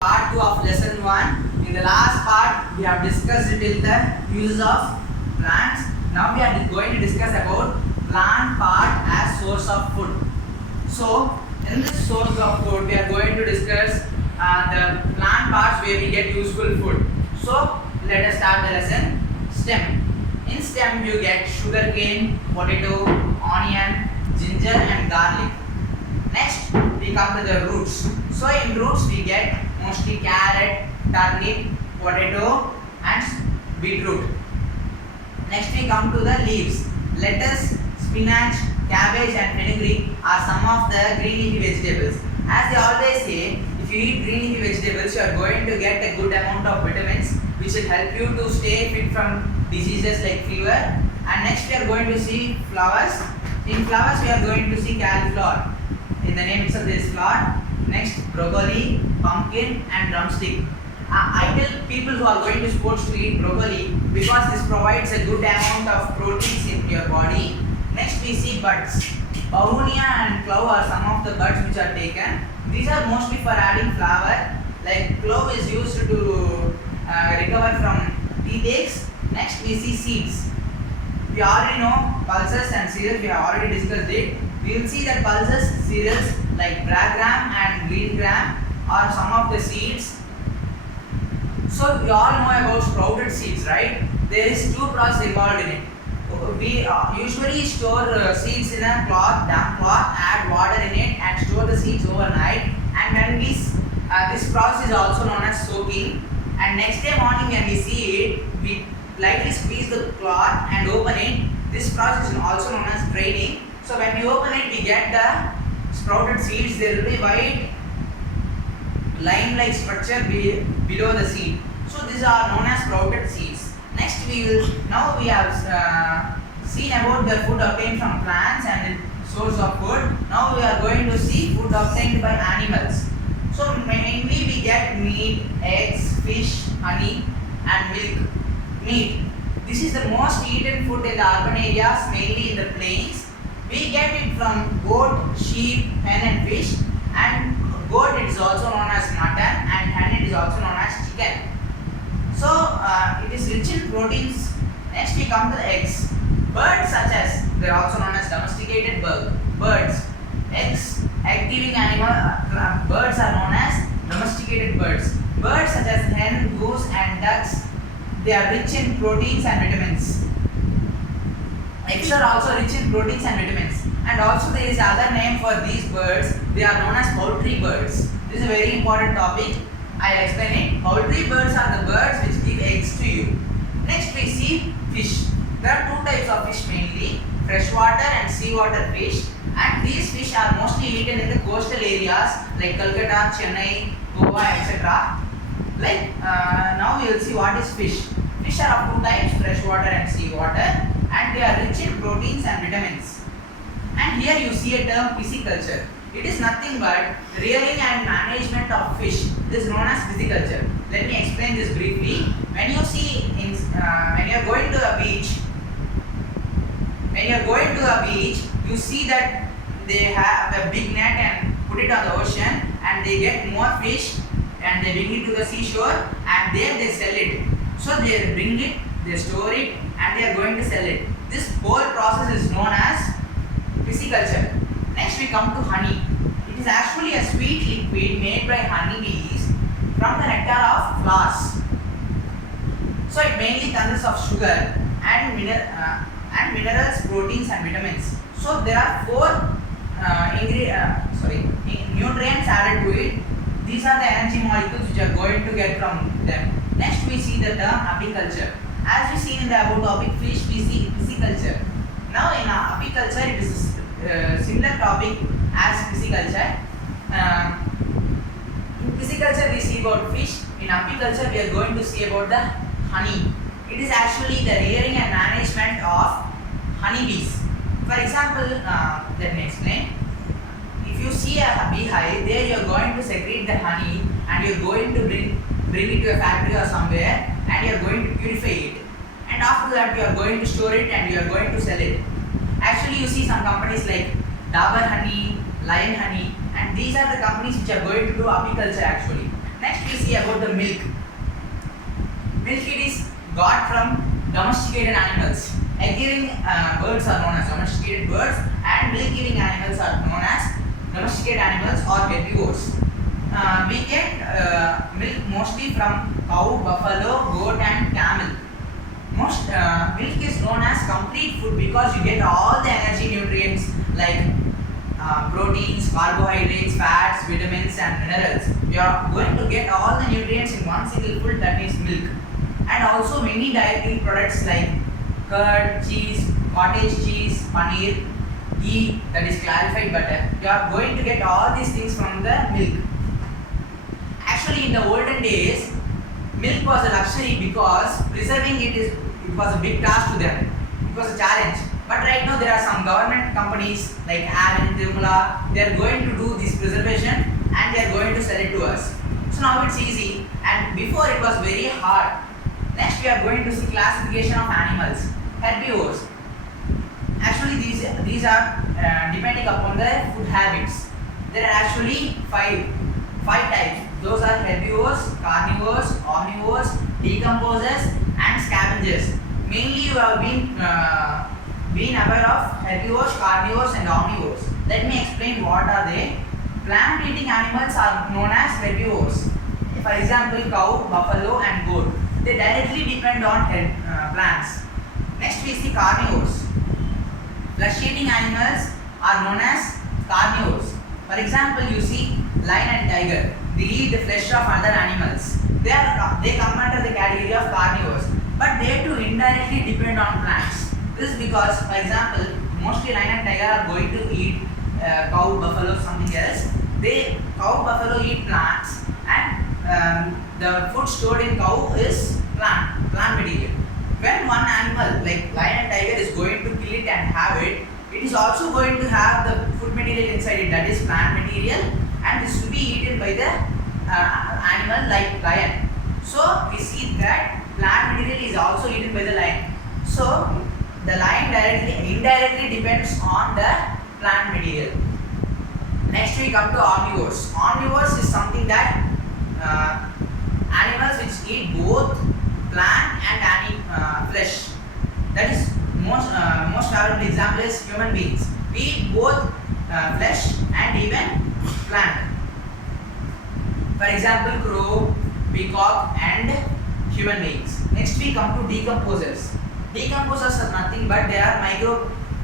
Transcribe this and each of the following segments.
Part 2 of lesson 1. In the last part, we have discussed till the uses of plants. Now we are going to discuss about plant part as source of food. So, in this source of food, we are going to discuss the plant parts where we get useful food. So, let us start the lesson. Stem. In stem, you get sugar cane, potato, onion, ginger, and garlic. Next, we come to the roots. So, in roots, we get mostly carrot, turnip, potato, and beetroot. Next, we come to the leaves. Lettuce, spinach, cabbage, and fenugreek are some of the green leafy vegetables. As they always say, if you eat green leafy vegetables, you are going to get a good amount of vitamins, which will help you to stay fit from diseases like fever. And next, we are going to see flowers. In flowers, we are going to see cauliflower. In the name itself, there is flower. Next, broccoli, pumpkin, and drumstick. I tell people who are going to sports to eat broccoli because this provides a good amount of proteins in your body. Next, we see buds. Bauhinia and clove are some of the buds which are taken. These are mostly for adding flavor. Like clove is used to recover from toothaches. Next, we see seeds. We already know pulses and cereals. We have already discussed it. We will see that pulses, cereals like black gram and green gram are some of the seeds. So we all know about sprouted seeds, right? There is two process involved in it. We usually store seeds in a cloth, damp cloth, add water in it and store the seeds overnight. And when we this process is also known as soaking. And next day morning when we see it, we lightly squeeze the cloth and open it. This process is also known as draining. So when we open it, we get the sprouted seeds. There will be white line-like structure below the seed. So these are known as sprouted seeds. Next, we have seen about the food obtained from plants and the source of food. Now we are going to see food obtained by animals. So mainly we get meat, eggs, fish, honey, and milk. Meat. This is the most eaten food in the urban areas, mainly in the plains. We get it from goat, sheep, hen, and fish. And goat it is also known as mutton, and hen it is also known as chicken. So it is rich in proteins. Next we come to the eggs. Birds such as, they are also known as domesticated birds. Eggs, egg-giving animal birds are known as domesticated birds. Birds such as hen, goose, and ducks, they are rich in proteins and vitamins. Eggs are also rich in proteins and vitamins. And also there is other name for these birds. They are known as poultry birds. This is a very important topic. I will explain it. Poultry birds are the birds which give eggs to you. Next we see fish. There are two types of fish mainly, freshwater and seawater fish. And these fish are mostly eaten in the coastal areas like Calcutta, Chennai, Goa, etc. Now we will see what is fish. Fish are of two types, freshwater and seawater, and they are rich in proteins and vitamins. And here you see a term pisciculture. It is nothing but rearing and management of fish. This is known as pisciculture. Let me explain this briefly. When you see when you are going to a beach, you see that they have a big net and put it on the ocean, and they get more fish and they bring it to the seashore, and there they sell it. So they bring it, they store it, and they are going to sell it. This whole process is known as pisciculture. Next we come to honey. It is actually a sweet liquid made by honeybees from the nectar of flowers. So it mainly consists of sugar and minerals, proteins, and vitamins. So there are four nutrients added to it. These are the energy molecules which are going to get from them. Next we see the term apiculture. As we see in the above topic fish, we see pisciculture. Now in apiculture it is a similar topic as pisciculture. In pisciculture we see about fish. In apiculture we are going to see about the honey. It is actually the rearing and management of honeybees. For example, let me explain. If you see a beehive, there you are going to secrete the honey and you are going to bring it to a factory or somewhere, and you are going to purify it. And after that you are going to store it and you are going to sell it. Actually you see some companies like Dabur Honey, Lion Honey, and these are the companies which are going to do apiculture actually. Next we see about the milk. Milk it is got from domesticated animals. Egg-giving birds are known as domesticated birds, and milk-giving animals are known as domesticated animals or herbivores. We get milk mostly from cow, buffalo, goat, and camel. Most milk is known as complete food because you get all the energy nutrients like proteins, carbohydrates, fats, vitamins, and minerals. You are going to get all the nutrients in one single food, that is milk. And also many dietary products like curd, cheese, cottage cheese, paneer, ghee, that is clarified butter. You are going to get all these things from the milk. Actually, in the olden days, milk was a luxury because preserving it was a big task to them. It was a challenge. But right now there are some government companies like Avan, Tirumala, they are going to do this preservation and they are going to sell it to us. So now it's easy, and before it was very hard. Next we are going to see classification of animals. Herbivores. Actually these are depending upon their food habits. There are actually five types. Those are herbivores, carnivores, omnivores, decomposers, and scavengers. Mainly you have been aware of herbivores, carnivores, and omnivores. Let me explain what are they. Plant-eating animals are known as herbivores. For example, cow, buffalo, and goat. They directly depend on plants. Next we see carnivores. Flesh-eating animals are known as carnivores. For example, you see lion and tiger. They eat the flesh of other animals. They come under the category of carnivores, but they too indirectly depend on plants. This is because, for example, mostly lion and tiger are going to eat cow, buffalo, something else. Cow, buffalo eat plants, and the food stored in cow is plant material. When one animal like lion and tiger is going to kill it and have it, it is also going to have the food material inside it, that is plant material, and this will be eaten by the animal like lion. So we see that plant material is also eaten by the lion. So the lion indirectly depends on the plant material. Next we come to omnivores. Omnivores is something that animals which eat both plant and flesh. That is most favorable example is human beings. We eat both flesh and even plant. For example, crow, peacock, and human beings. Next we come to decomposers. Decomposers are nothing but they are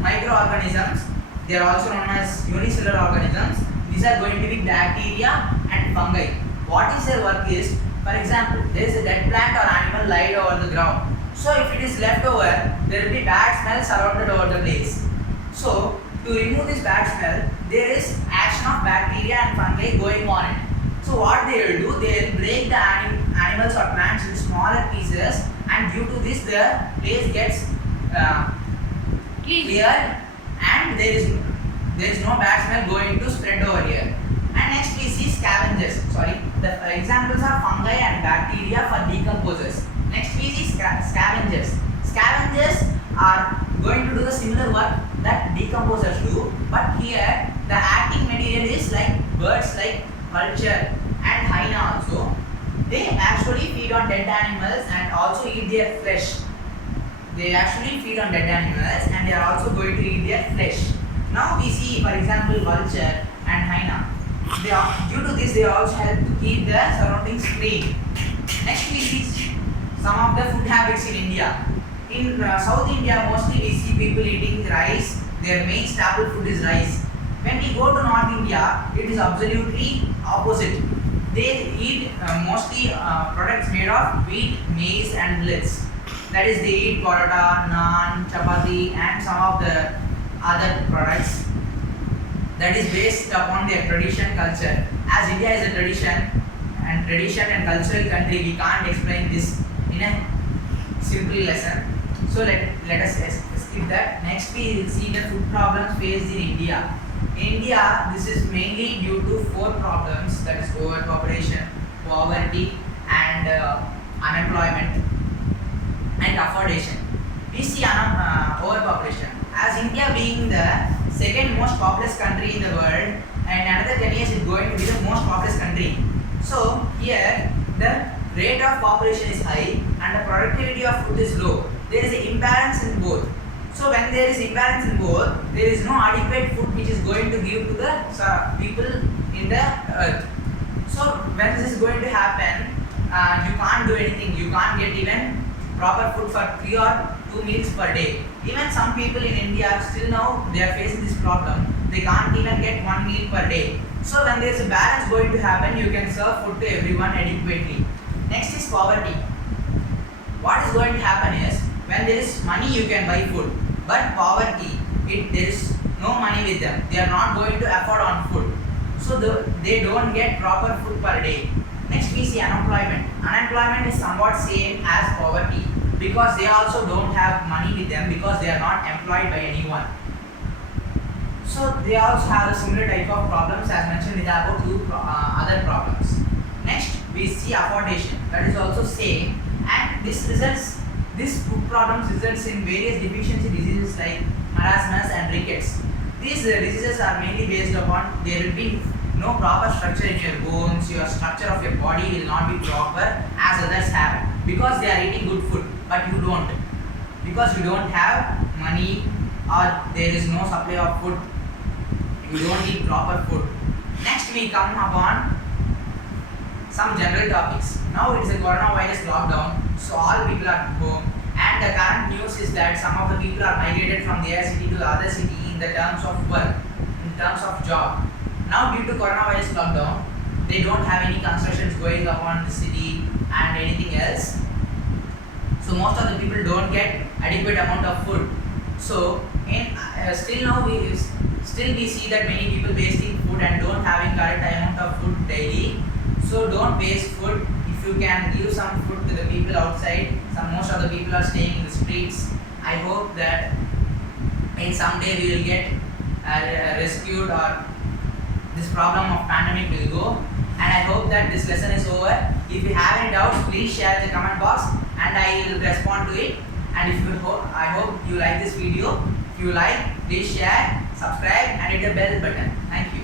microorganisms. They are also known as unicellular organisms. These are going to be bacteria and fungi. What is their work is, for example, there is a dead plant or animal laid over the ground. So if it is left over, there will be bad smell surrounded over the place. So to remove this bad smell, there is action of bacteria and fungi going on it. So what they will do, they will break the animals or plants into smaller pieces, and due to this the place gets cleared, and there is no bad smell going to spread over here. And next we see scavengers. The examples are fungi and bacteria for decomposers. Next we see scavengers. Scavengers are going to do the similar work that decomposers do, but here the acting material is like birds like vulture and hyena also. They actually feed on dead animals and also eat their flesh. They actually feed on dead animals and they are also going to eat their flesh. Now we see, for example, vulture and hyena. Due to this, they also help to keep the surroundings clean. Next we see some of the food habits in India. In South India, mostly we see people eating rice. Their main staple food is rice. When we go to North India, it is absolutely opposite. They eat mostly products made of wheat, maize, and millets. That is, they eat paratha, naan, chapati, and some of the other products. That is based upon their tradition culture. As India is a tradition and cultural country, we can't explain this in a simple lesson. So let us skip that. Next we will see the food problems faced in India. In India, this is mainly due to 4 problems, that is overpopulation, poverty, and unemployment and affordation. We see overpopulation. As India being the second most populous country in the world, and another 10 years is going to be the most populous country. So here the rate of population is high and the productivity of food is low. There is an imbalance in both. So when there is imbalance in both, there is no adequate food which is going to give to the people in the earth. So when this is going to happen, you can't do anything. You can't get even proper food for 3 or 2 meals per day. Even some people in India still now they are facing this problem. They can't even get 1 meal per day. So when there is a balance going to happen, you can serve food to everyone adequately. Next is poverty. What is going to happen is when there is money you can buy food, but poverty, there is no money with them. They are not going to afford on food. So they don't get proper food per day. Next we see unemployment. Unemployment is somewhat same as poverty because they also don't have money with them because they are not employed by anyone. So they also have a similar type of problems as mentioned in the above two other problems. Next we see affordation, that is also same, and this food problems results in various deficiency diseases like marasmus and rickets. These diseases are mainly based upon there will be no proper structure in your bones, your structure of your body will not be proper as others have because they are eating good food, but you don't, because you don't have money or there is no supply of food, you don't eat proper food. Next we come upon some general topics. Now it is a coronavirus lockdown, so all people are home, and the current news is that some of the people are migrated from their city to the other city in the terms of work, in terms of job. Now due to coronavirus lockdown, they don't have any constructions going upon the city and anything else. So most of the people don't get adequate amount of food. So still we see that many people wasting food and don't having correct amount of food daily. So don't waste food. If you can give some food to the people outside, most of the people are staying in the streets. I hope that in some day we will get rescued or this problem of pandemic will go. And I hope that this lesson is over. If you have any doubts, please share in the comment box and I will respond to it. And I hope you like this video. If you like, please share, subscribe and hit the bell button. Thank you.